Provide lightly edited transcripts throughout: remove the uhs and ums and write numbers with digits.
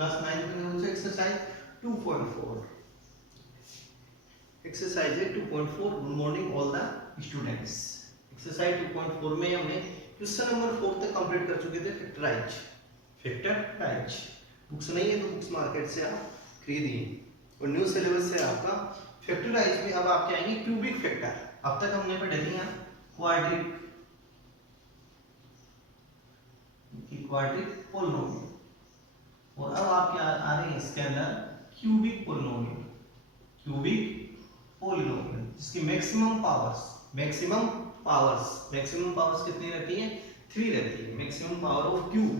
Class 9 में हो exercise 2.4 exercise है 2.4 good morning all the students. Exercise 2.4 में हमने क्वेश्चन नंबर 4 तक कंप्लीट कर चुके थे। फैक्टराइज बुक्स नहीं है तो बुक्स मार्केट से आप खरीदिए और न्यू सिलेबस से आपका फैक्टराइज में अब आपके आएंगे क्यूबिक फैक्टर। अब तक हमने पढ़े थे यहाँ क्वाड्रिक पोलिनोमियल और अब आपके आ रहे हैं इसके अंदर क्यूबिक पोलिनोमियल जिसकी मैक्सिमम पावर्स कितनी रहती है 3 रहती है। मैक्सिमम पावर ऑफ क्यूब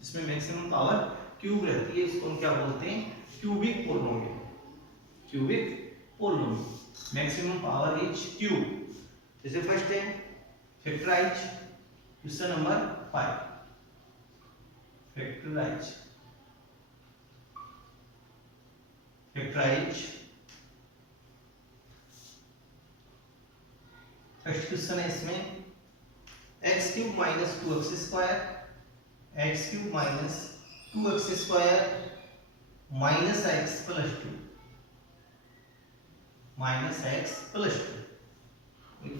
जिसमें मैक्सिमम पावर क्यूब रहती है इसको हम क्या बोलते हैं cubic polynomial maximum power is cube. जैसे फर्स्ट है factorise question number 5 factorise first question है इसमें x cube minus 2x square minus x plus 2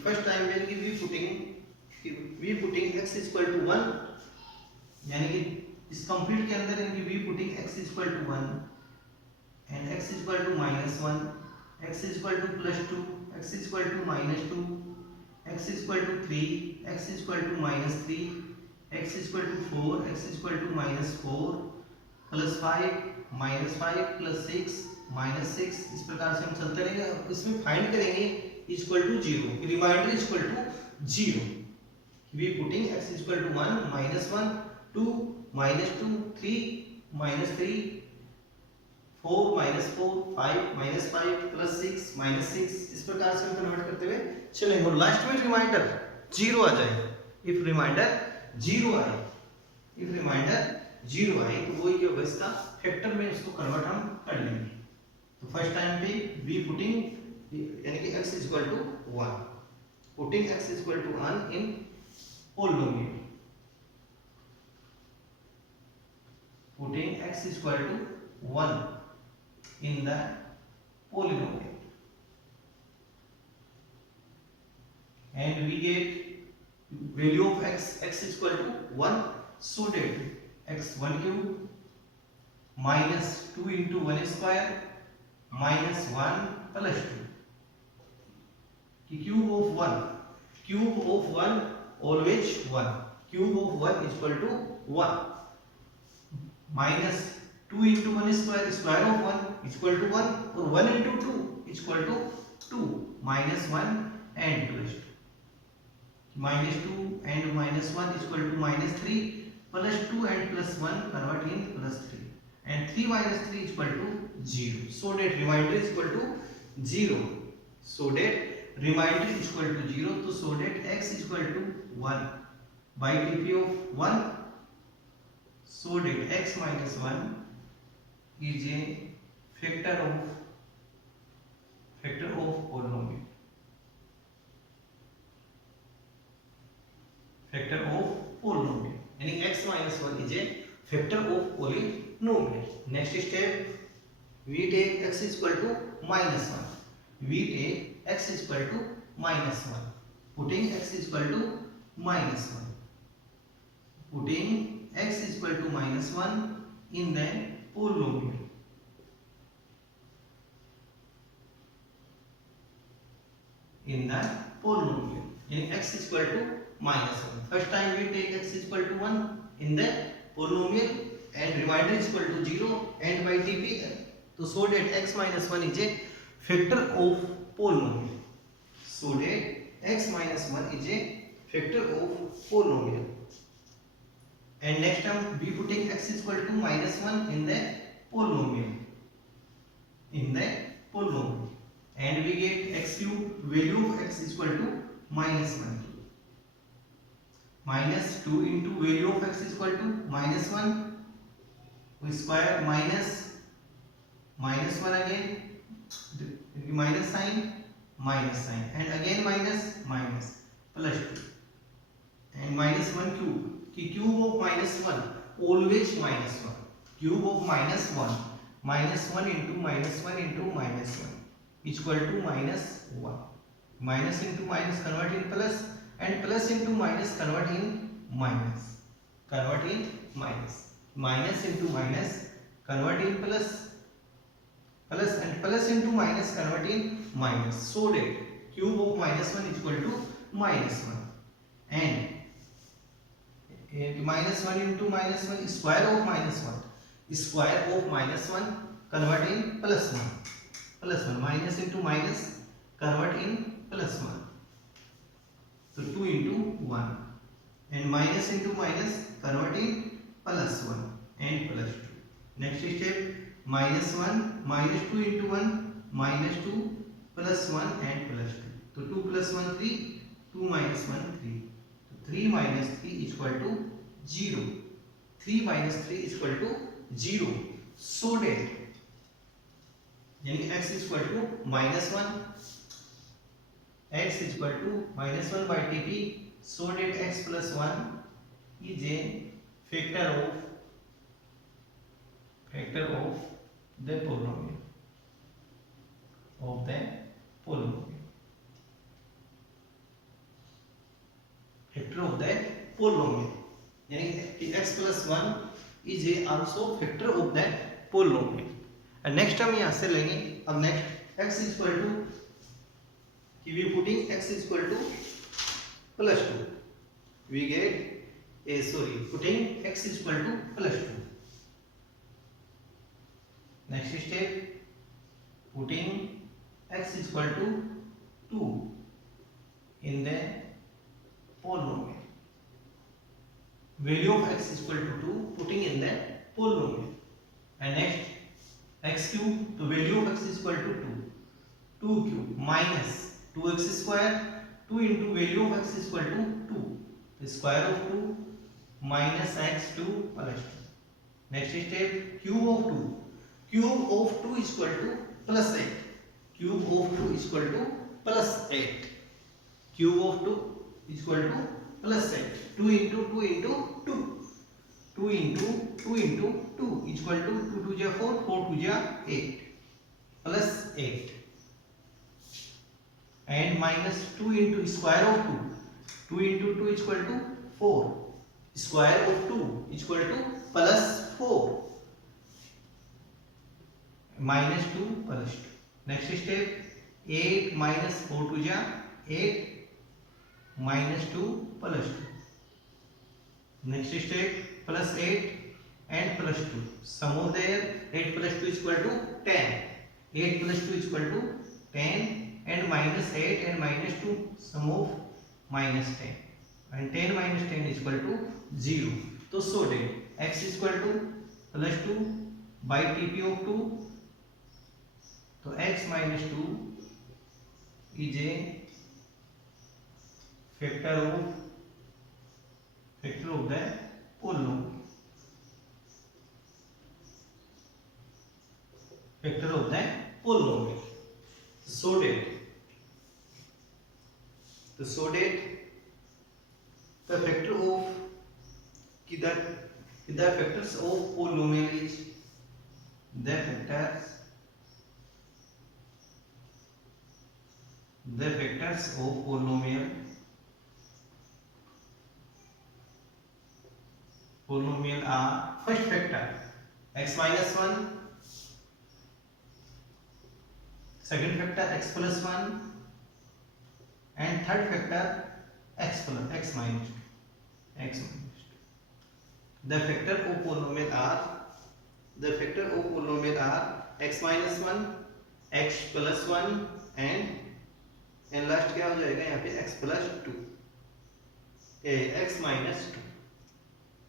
first time यानी कि we putting x equal to 1 यानी कि इस कंप्लीट के अंदर यानी कि we putting x equal to 1 and x equal to minus 1, x equal to plus 2, x equal to minus 2, x equal to 3, x equal to minus 3, x equal to 4, x equal to minus 4, plus 5, minus 5, plus 6, minus 6 इस प्रकार से हम चलते रहेंगे। अब इसमें find करेंगे equal to 0, remainder equal to 0। we putting x equal to 1, minus 1, 2, minus 2, 3, minus 3, 4 minus 4 5 minus 5 plus 6 minus 6 इस प्रकार से हम कन्वर्ट करते हुए चलेंगे और लास्ट में रिमाइंडर 0 आ जाए। इफ रिमाइंडर 0 आए तो वही क्या होगा इसका फैक्टर में इसको कन्वर्ट हम कर लेंगे। तो फर्स्ट टाइम पे वी पुटिंग यानी कि x equal to 1 putting x equal to 1 in polynomial putting x equal to 1 in the polynomial and we get value of x is equal to 1 so that x 1 cube minus 2 into 1 square minus 1 plus 2 cube of 1 always 1 cube of 1 is equal to 1 minus 2 into 1 square of 1 is equal to 1 और 1 into 2 is equal to 2 minus 1 and plus 2 minus 2 and minus 1 is equal to minus 3 plus 2 and plus 1 convert in plus 3 and 3 minus 3 is equal to 0 so that remainder is equal to 0 so that remainder is equal to 0 तो so that x is equal to 1 by dp of 1 so that x minus 1 is a factor of polynomial यानी x minus 1 is a factor of polynomial। next step we take x is equal to minus 1 putting x is equal to minus 1 in the polynomial यानी x is equal to minus 1 first time we take x is equal to 1 in the polynomial and remainder is equal to 0 and by dp तो so that x minus 1 is a factor of polynomial and next time we putting x is equal to minus 1 in the polynomial and we get x cube value of x is equal to minus 1 minus 2 into value of x is equal to minus 1 square minus 1 again minus sign and again minus plus 2 and minus 1 cube कि cube of minus 1 always minus 1 cube of -1 -1 into -1 into -1 equal to -1. Minus into minus convert in plus, and plus into minus convert in minus. Convert in minus. Minus into minus convert in plus. Plus and plus into minus convert in minus. So that cube of -1 is equal to -1, and -1 into -1 square of -1. Square of -1 convert in +1. +1 minus into minus convert in +1. So 2 into 1, and minus into minus convert in +1 and +2. Next step, -1 -2 into 1 -2 +1 and +2. So 2 + 1 3, 2 - 1 3. So 3 minus 3 is equal to 0. 3 minus 3 is equal to 0. So that यानी x is equal to -1. X is equal to -1 by tp. So that x plus 1 is a factor of the polynomial. Factor of the polynomial. यानी कि x plus 1 is a also factor of that polynomial. And next हम यहाँ से लेंगे. अब next x is equal to, we putting x is equal to +2. We get putting x is equal to +2. Next step, putting x is equal to 2 in the polynomial. Value of x is equal to 2, putting in the polynomial. And next, x cube, the value of x is equal to 2. 2 cube minus 2x square, 2 into value of x is equal to 2. The square of 2 minus x 2 plus 2. Next step, cube of 2. Cube of 2 is equal to plus 8. Cube of 2 is equal to plus 8. Cube of 2 is equal to plus 8. 2 into 2 into 2. 2 into 2 into 2 is equal to 2 2 ja 4, 4 2 ja 8, plus 8, and minus 2 into square of 2. 2 into 2 is equal to 4. Square of 2 is equal to plus 4. Minus 2 plus 2. Next step, 8 minus 4 2 ja 8, minus 2 plus 2. Next step, plus 8 and plus 2. Sum of their 8 plus 2 is equal to 10. 8 plus 2 is equal to 10, and minus 8 and minus 2, sum of minus 10. And 10 minus 10 is equal to 0. So so that x is equal to plus 2 by tp of 2. So x minus 2 is a factor of the polynomial. Factor of the polynomial. So that the factor of the factors of polynomial is the factors of polynomial are: first factor x minus 1, second factor x plus 1, and third factor x minus 2. The factor of polynomial are x minus 1, x plus 1, and last क्या हो जाएगा यहाँ पे x plus 2, x minus 2.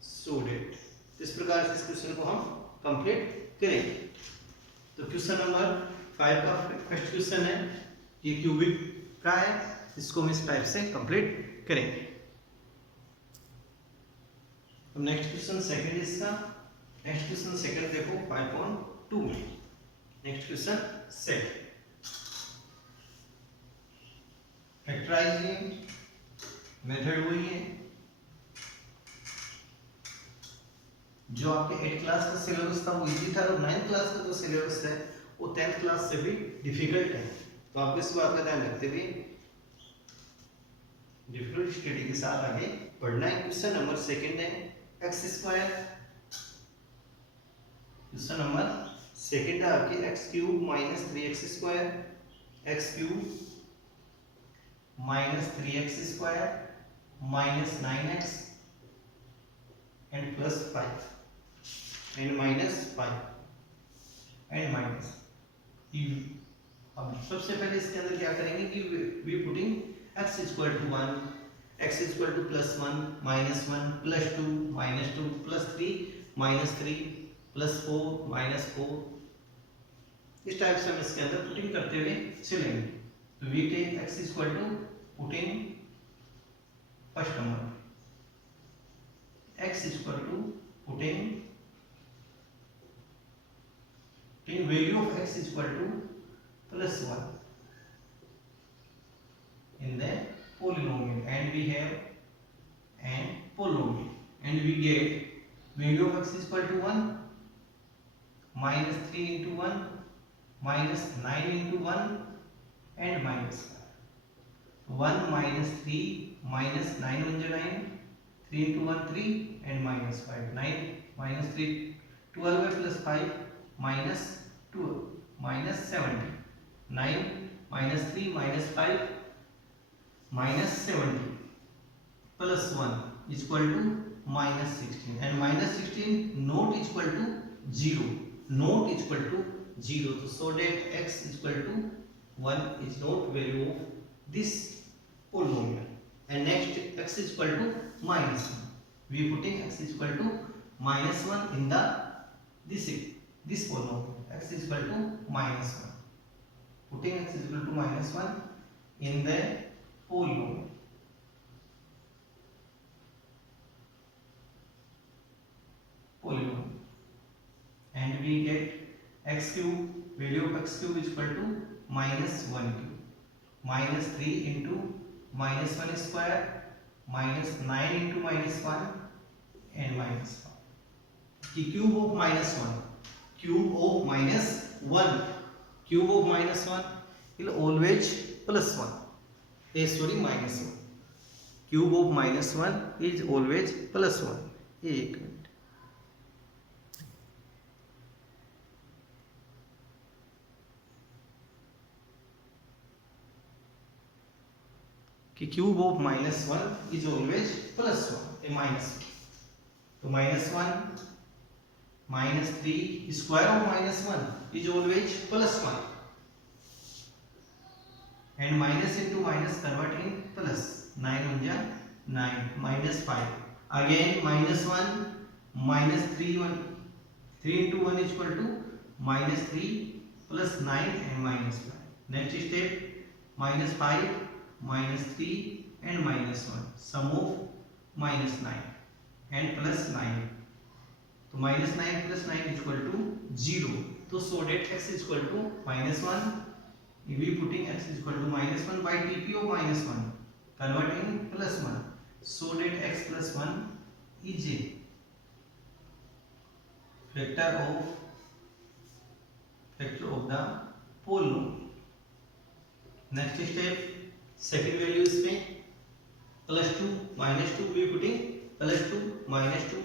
So that इस प्रकार से इस question को हम कंप्लीट करेंगे. तो क्वेश्चन नंबर 5 का फर्स्ट क्वेश्चन है, ये क्यूबिक का है, इसको हम इस टाइप से कंप्लीट करेंगे. अब नेक्स्ट क्वेश्चन सेकंड इसका. नेक्स्ट क्वेश्चन सेकंड देखो 5.2 में. Next question second, factorising method वही है. जो आपके 8th क्लास का सिलेबस था वो इजी था, और 9th क्लास का जो सिलेबस है वो 10th क्लास से भी डिफिकल्ट है। तो आपको इस बात का ध्यान रखते हुए डिफिकल्ट स्टडी के साथ आगे पढ़ना है। क्वेश्चन नंबर सेकंड है x square. Question number second है आपके x cube minus 3x square, x cube minus 3x square minus 9x and plus 5 and minus 5 and minus. अब सबसे पहले इसके अंदर क्या करेंगे कि we putting x equal to 1, x equal to plus 1 minus 1 plus 2 minus 2 plus 3 minus 3 plus 4 minus 4। इस type से हम इसके अंदर पुटिंग करते हुए चलेंगे। तो we take x equal to putting first number x equal to putting value of x equal to plus 1 in the polynomial, and we have an polynomial, and we get value of x equal to 1 minus 3 into 1 minus 9 into 1 and minus 1 minus 3 minus 9 1 9, 3 into 1 3 and minus 5, 9 minus 3 12 plus 5 minus 12 minus 70, 9 minus 3 minus 5 minus 70 plus 1 equal to minus 16, and minus 16 not equal to 0, not equal to 0. So that x equal to 1 is not value of this polynomial. And next x is equal to minus 1. We putting x is equal to minus 1 in the this polynomial. X is equal to minus 1. Putting x is equal to minus 1 in the polynomial. And we get x cube, value of x cube is equal to minus 1 cube, minus 3 into minus 1 square minus 9 into minus 1 and minus 1. The cube of minus 1, cube of minus 1, cube of minus 1 will always plus 1. Sorry, minus 1. Cube of minus 1 is always plus 1. एक minute, कि cube of minus 1 is always plus 1, a minus 1. तो minus 1 minus 3 square of minus 1 is always plus 1, and minus into minus convert in plus, 9 1 ja 9 minus 5, again minus 1 minus 3 1, 3 into 1 is equal to minus 3 plus 9 and minus 5. Next step minus 5 minus 3 and minus 1, sum of minus 9 and plus 9. तो minus 9 plus 9 is equal to 0. तो so that x is equal to minus 1. We putting x is equal to minus 1 by dp of minus 1, converting plus 1. So that x plus 1 is a factor of the polynomial. Next step, second value is में plus 2 minus 2, we putting plus 2 minus 2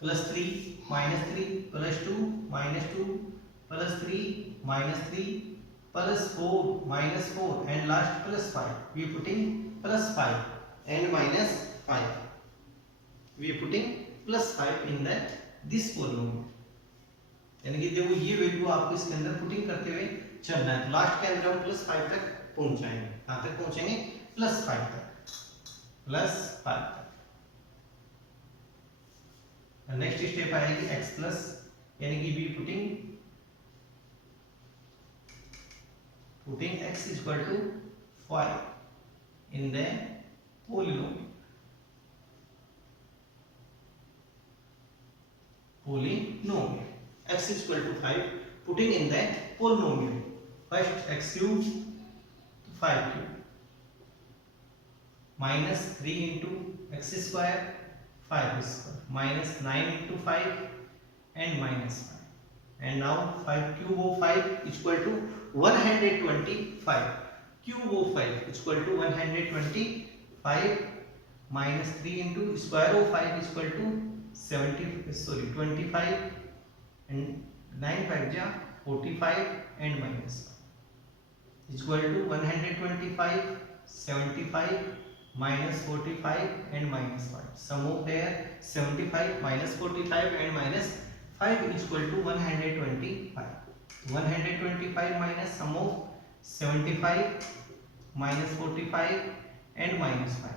plus 3 minus 3 plus 2 minus 2 plus 3 minus 3 plus 4 minus 4 and last plus 5. We putting plus 5 and minus 5. We putting plus 5 in that this polynomial. यानी कि देखो ये value आपको इसके अंदर putting करते हुए चलना है। लास्ट के अंदर हम प्लस 5 तक पहुंच जाएंगे। कहां तक पहुंचेंगे? प्लस 5 तक, प्लस 5 तक। नेक्स्ट स्टेप आएगी x प्लस, यानी कि we putting x is equal to 5 in the polynomial. X is equal to 5, putting in the polynomial. First x cube 5 cube minus 3 into x square 5 square minus 9 into 5 and minus 5. And now 5 cube of 5 is equal to 125. Cube of 5 is equal to 125 minus 3 into square of 5 is equal to 25 and 9 5 ja 45 and minus 5 is equal to 125 75 minus 45 and minus 5. Sum of their 75 minus 45 and minus 5 is equal to 125. 125 minus sum of 75 minus 45 and minus 5.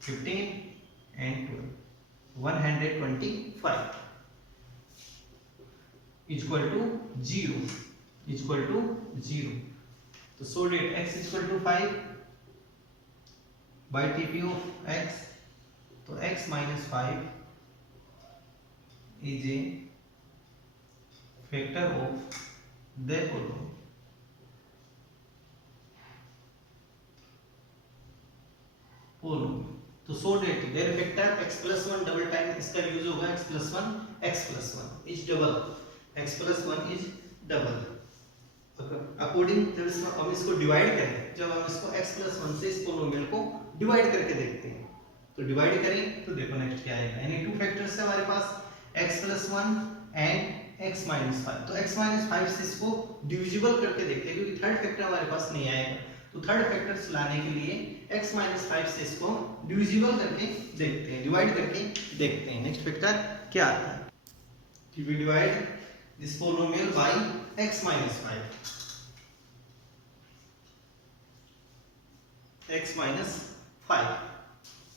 15 and 12. 125 is equal to 0. Is equal to 0. So so that x is equal to 5 by TP of x. So x minus 5 is a factor of the polynomial. तो so that their factor x plus 1 double time इसका use होगा x plus 1 is double x plus 1 is double according जब हम इसको divide करें जब हम इसको x plus 1 से इस पोलिनोमियल को डिवाइड करके देखते हैं तो डिवाइड करें तो देखो नेक्स्ट क्या आएगा यानी टू फैक्टर्स है हमारे पास x plus 1 and x minus 5 तो x minus 5 से इसको डिविजिबल करके देखते हैं क्योंकि थर्ड फैक्टर हमारे पास नहीं आएगा तो थर्ड फैक्टर्स लाने के लिए x minus 5 से इसको डिविजिबल करके देखते हैं डिवाइड करके देखते हैं नेक्स्ट फैक्टर क्या आता है कि we divide this polynomial by x minus 5 x minus 5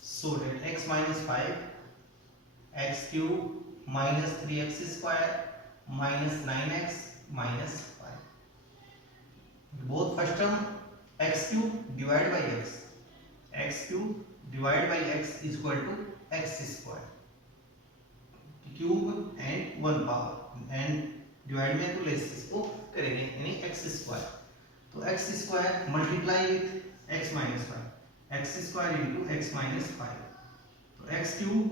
so that x minus 5 x cube minus 3x square minus 9x minus 5 both first term x cube divided by x cube divided by x is equal to x square cube and 1 power and divide में तो less इसको करेंगे यानी x square तो x square multiply with x minus 5 x square into x minus 5 तो x cube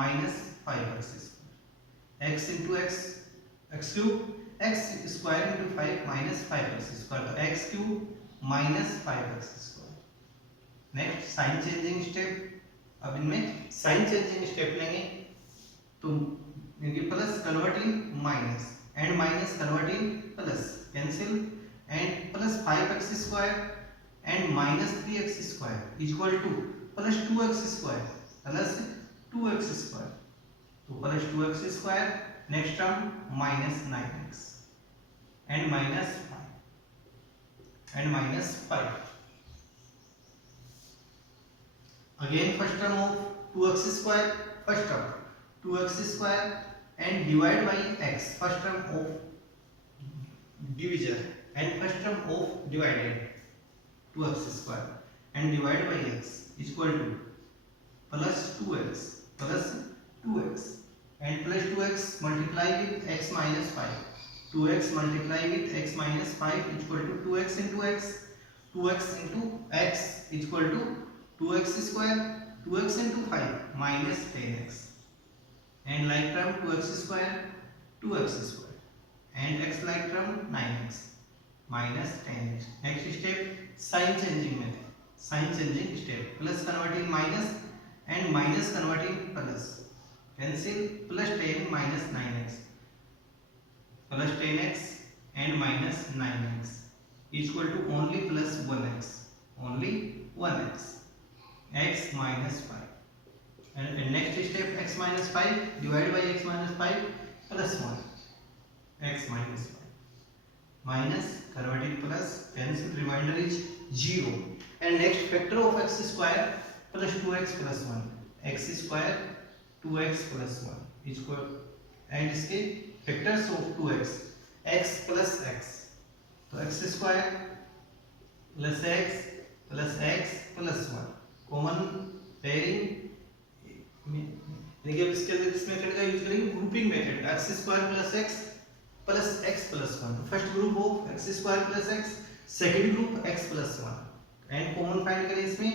minus 5x square x into x cube x square into 5 minus 5x square तो x cube minus 5x square next sign changing step अब इनमें sign changing step लेंगे तो इनके plus converting minus and minus converting plus cancel and plus 5x square and minus 3x square equal to plus 2x square plus 2x square तो plus 2x square next term minus 9x and minus 5 and minus 5 again first term of 2x square first term 2x square and divide by x first term of divisor and first term of divided 2x square and divide by x is equal to plus 2x and plus 2x multiply with x minus 5 2x multiply with x minus 5 is equal to 2x into x 2x into x is equal to 2x square 2x into 5 minus 10x and like term 2x square 2x square and x like term 9x minus 10x next step sign changing method sign changing step plus converting minus and minus converting plus cancel plus 10 minus 9x plus 10x and minus 9x is equal to only plus 1x only 1x x minus 5 and next step x minus 5 divided by x minus 5 plus 1 x minus 5 minus converting plus cancel remainder is 0 and next factor of x square plus 2x plus 1 x square 2x plus 1 is equal and इसके factors of 2x x plus x तो x square plus x plus 1 common pairing यानी अब इसके अंदर किस method का use करेंगे grouping method x square plus x plus 1 first group of x square plus x second group x plus 1 and common find करें इसमें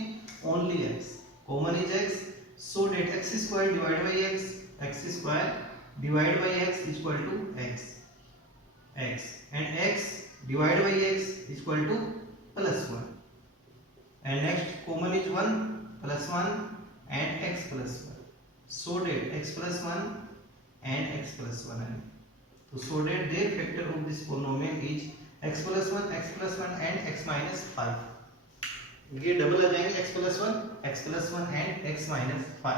only x common is x so that x square divided by x square divided by x is equal to x and x divided by x is equal to plus 1 and next common is 1 plus 1 and x plus 1, so that x plus 1 and x plus 1 है, तो so that their factor of this polynomial is x plus 1 and x minus 5, ये double आ जाएंगे x plus 1 and x minus 5,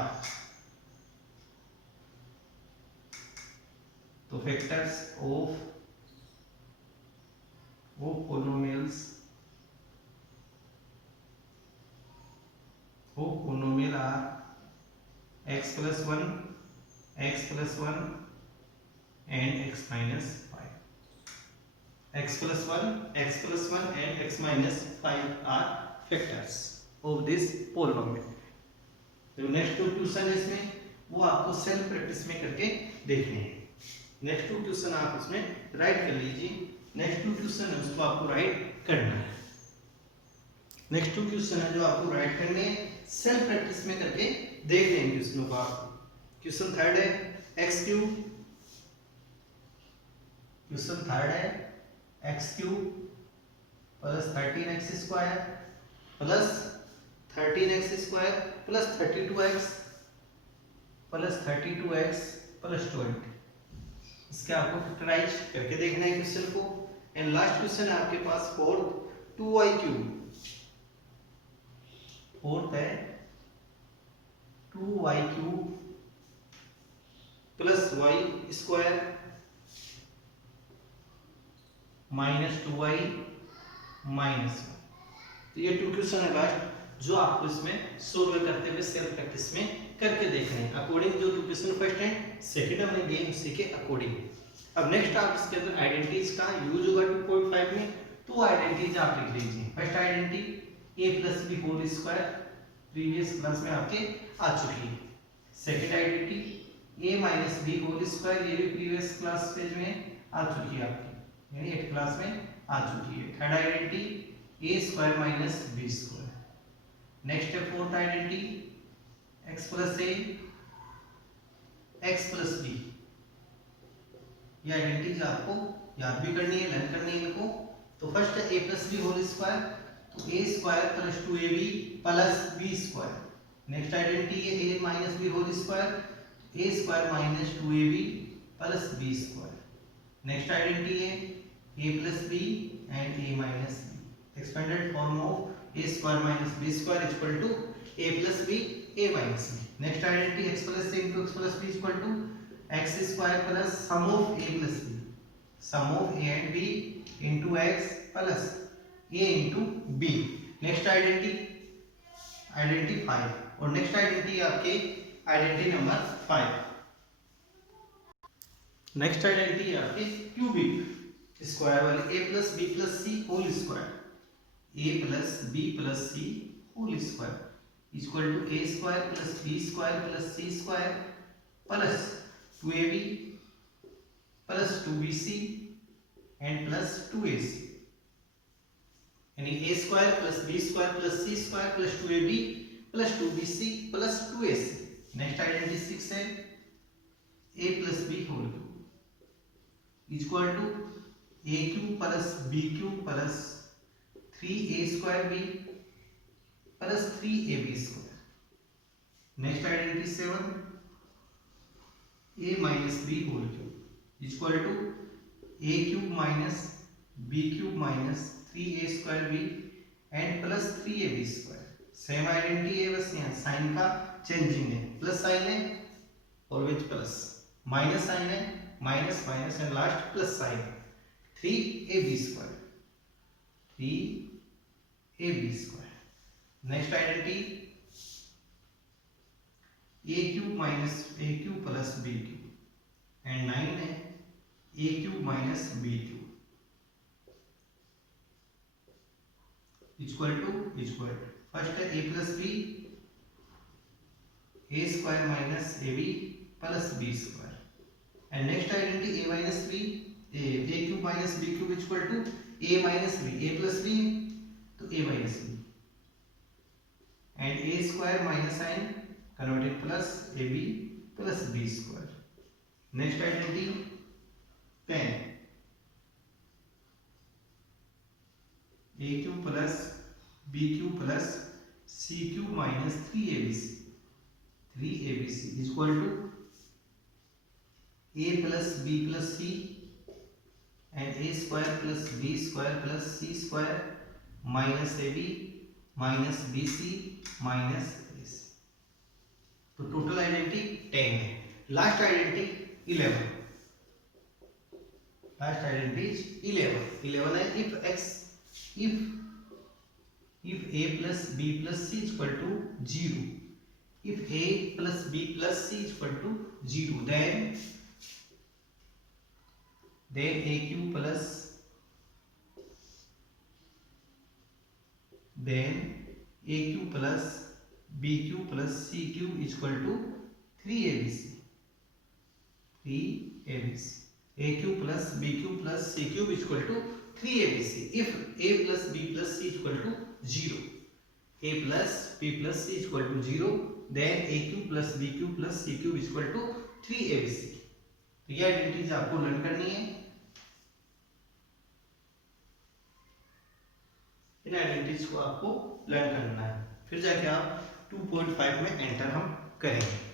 तो factors of polynomials are x plus 1 and x minus 5. x plus 1 and x minus 5 are factors of this polynomial. जो next to question है इसमें वो आपको self practice में करके देखने हैं. नेक्स्ट टू क्वेश्चन आप इसमें राइट कर लीजिए. नेक्स्ट टू क्वेश्चन है उसको आपको राइट करना है. नेक्स्ट टू क्वेश्चन है जो आपको राइट करने हैं, सेल्फ प्रैक्टिस में करके देख लेंगे क्वेश्चनों को आप. क्वेश्चन थर्ड है x क्यूब, क्वेश्चन थर्ड है x cube plus 13x square plus 13x square plus 32x plus 20. इसके आपको फैक्टराइज करके देखना है क्वेश्चन को. एंड लास्ट क्वेश्चन है आपके पास फोर्थ 2y क्यूब, फोर्थ है 2y cube plus y square minus 2y minus 1. तो ये टू क्वेश्चन है लास्ट जो आपको इसमें सोल्व करते हुए सेल्फ प्रैक्टिस में करके देखने हैं अकॉर्डिंग जो to question first and second हमने लिए उसी के अकॉर्डिंग. अब नेक्स्ट आप इसके अंदर आइडेंटिटीज का यूज होगा 2.5 में, तो आइडेंटिटीज आप लिख लीजिए. First identity a plus b whole square previous class में आपके आ चुकी है. Second identity a minus b whole square, ये भी प्रीवियस क्लास पेज में आ चुकी है आपकी, यानी 8th क्लास में आ चुकी है. Third identity a square minus B square. Next है fourth identity x plus a x plus b. ये आइडेंटिटीज आपको याद भी करनी है, लर्न करनी है इनको. तो फर्स्ट है a plus b whole square, तो a square plus 2ab plus b square. Next identity है a minus b whole square, a square minus 2ab plus b square. Next identity है a plus b and a minus b. Expanded form of a square minus b square equal to a plus b a minus b. Next identity x plus a into x plus b equal to x square plus sum of a plus b, sum of a and b into x plus a into b. Next identity 5 और next identity आपके identity number 5. Next identity आपके cubic square वाले a plus b plus c whole square, a plus b plus c whole square equal to a square plus b square plus c square plus 2ab plus 2bc and plus 2ac. यानी a square plus b square plus c square plus 2ab plus 2bc plus 2ac. Next identity 6 है a plus b whole cube equal to a cube plus b cube plus 3a square b plus 3ab square. Next identity 7 a minus b whole cube equal to a cube minus b cube minus 3a square b and plus 3ab square. Same identity है, बस यहाँ sign का changing है. Plus sign है always plus, minus sign है minus minus and last plus sign. 3ab square 3ab square. Next identity a cube minus a cube plus b cube and 9 है a cube minus b cube equal to first है a plus b a square minus ab plus b square and next identity a minus b a cube minus b cube equal to a minus b a plus b तो a minus b and a square minus sign converted plus A B plus B square. Next identity 10 A cube plus B cube plus C cube minus 3abc is equal to a plus b plus c and a square plus b square plus c square minus ab minus bc minus ac। तो total identity 10 है। Last identity 11। Last identity is 11 है if a plus b plus c is equal to 0, if a plus b plus c is equal to 0, then a cube plus b cube plus c cube is equal to 3abc a cube plus b cube plus c cube is equal to 3abc if a plus b plus c is equal to 0, a plus b plus c is equal to 0, then a cube plus b cube plus c cube is equal to 3abc। तो ये identities आपको learn करनी है। इन identities को आपको learn करना है, फिर जाके आप 2.5 में एंटर हम करेंगे।